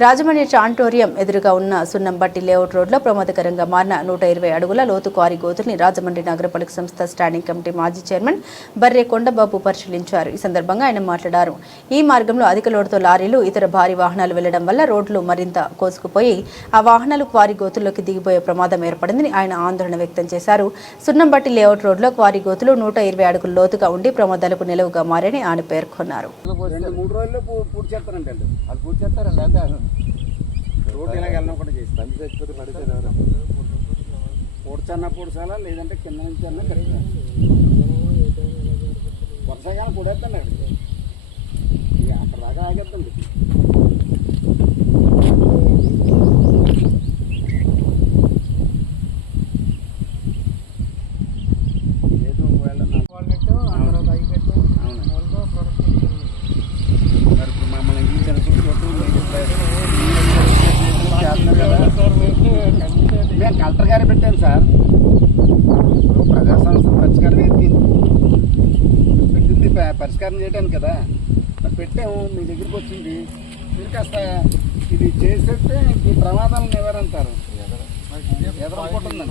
రాజమండ్రి చాంటోరియం ఎదురుగా ఉన్న సున్నంబట్టి లేఅవుట్ రోడ్లో ప్రమాదకరంగా మారిన 120 అడుగుల లోతు క్వారీ గోతుల్ని రాజమండ్రి నగరపాలక సంస్థ స్టాండింగ్ కమిటీ మాజీ చైర్మన్ బర్రె కొండబాబు పరిశీలించారు. ఈ సందర్భంగా ఆయన మాట్లాడారు. ఈ మార్గంలో అధిక లోడుతో లారీలు, ఇతర భారీ వాహనాలు వెళ్లడం వల్ల రోడ్లు మరింత కోసుకుపోయి ఆ వాహనాలు క్వారీ గోతుల్లోకి దిగిపోయే ప్రమాదం ఏర్పడిందని ఆయన ఆందోళన వ్యక్తం చేశారు. సున్నంబట్టి లేఅవుట్ రోడ్లో క్వారీ గోతులు 120 అడుగుల లోతుగా ఉండి ప్రమాదాలకు నిలవుగా మారని ఆయన పేర్కొన్నారు. రోడ్డు ఇలాగ వెళ్ళినా కూడా చేస్తాను పొడిచన్నా పొడిచాలా లేదంటే కింద నుంచి అన్నా కరెక్ట్ వర్షాకాలం పొడేస్తాను అక్కడికి ఇక అక్కడ దాకా ఆగేద్దండి. లేదు ఒకవేళ మమ్మల్ని మేము కలెక్టర్ గారు పెట్టాను సార్. ప్రజా సంస్థ పెట్టింది పరిష్కారం చేయడానికి కదా మరి పెట్టాము. మీ దగ్గరికి వచ్చింది మీరు కాస్త ఇది చేసేస్తే ఈ ప్రమాదాలు నివారంటారు ఎదురనుకుంటుంది.